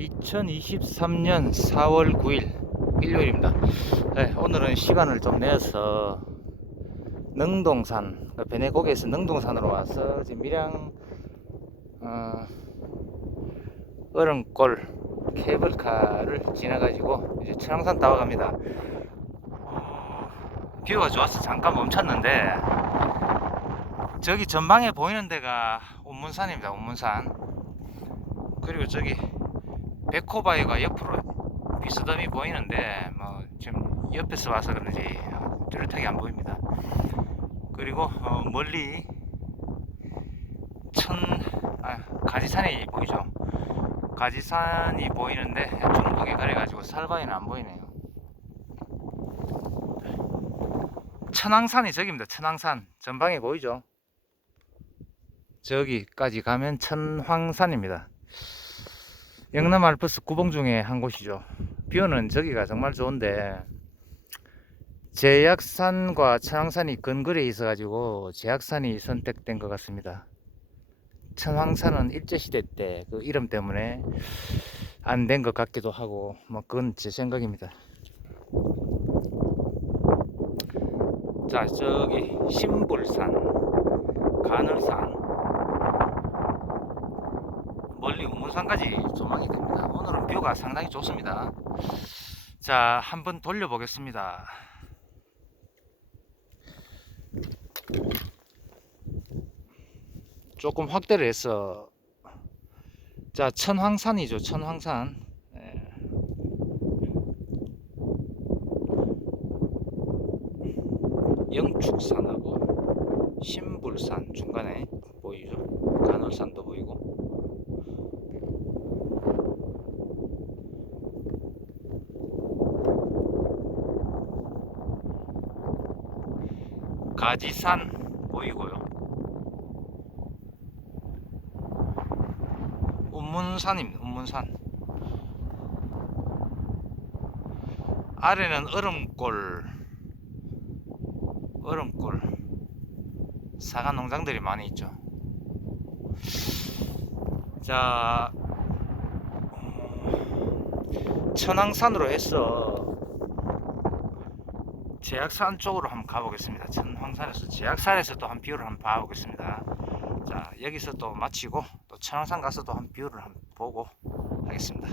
2023년 4월 9일 일요일입니다. 네, 오늘은 시간을 좀 내서 능동산, 그 베네곡에서 능동산으로 와서 지금 밀양 어, 얼음골 케이블카를 지나가지고 이제 천왕산 따라갑니다. 어, 뷰가 좋아서 잠깐 멈췄는데 저기 전방에 보이는 데가 운문산입니다. 운문산. 그리고 저기 백호바위가 옆으로 비스듬히 보이는데 뭐 지금 옆에서 와서 그런지 뚜렷하게 안 보입니다. 그리고 어, 멀리 천 아, 가지산이 보이죠? 가지산이 보이는데 중국에 가려가지고 살바위는 안 보이네요. 천왕산이 저기입니다. 천왕산 전방에 보이죠? 저기까지 가면 천황산입니다. 영남 알프스 구봉 중에 한 곳이죠. 뷰는 저기가 정말 좋은데 제약산과 천왕산이 근거리에 있어가지고 제약산이 선택된 것 같습니다. 천황산은 일제시대 때 그 이름 때문에 안 된 것 같기도 하고 뭐 그건 제 생각입니다. 자 저기 신불산, 가늘산, 멀리 우문산까지 조망이 됩니다. 오늘은 뷰가 상당히 좋습니다. 자 한번 돌려보겠습니다. 조금 확대를 해서 자 천황산이죠 천황산 예. 영축산하고 신불산 중간에 보이죠 간월산도 보이고 가지산 보이고요 운문산입니다. 운문산. 아래는 얼음골, 얼음골. 사과 농장들이 많이 있죠. 자, 음, 천왕산으로 해서 제약산 쪽으로 한번 가보겠습니다. 천황산에서 제약산에서 또 한 뷰를 한번 봐보겠습니다. 자 여기서 또 마치고 또 천왕산 가서 또 한 뷰를 한번 보고 하겠습니다.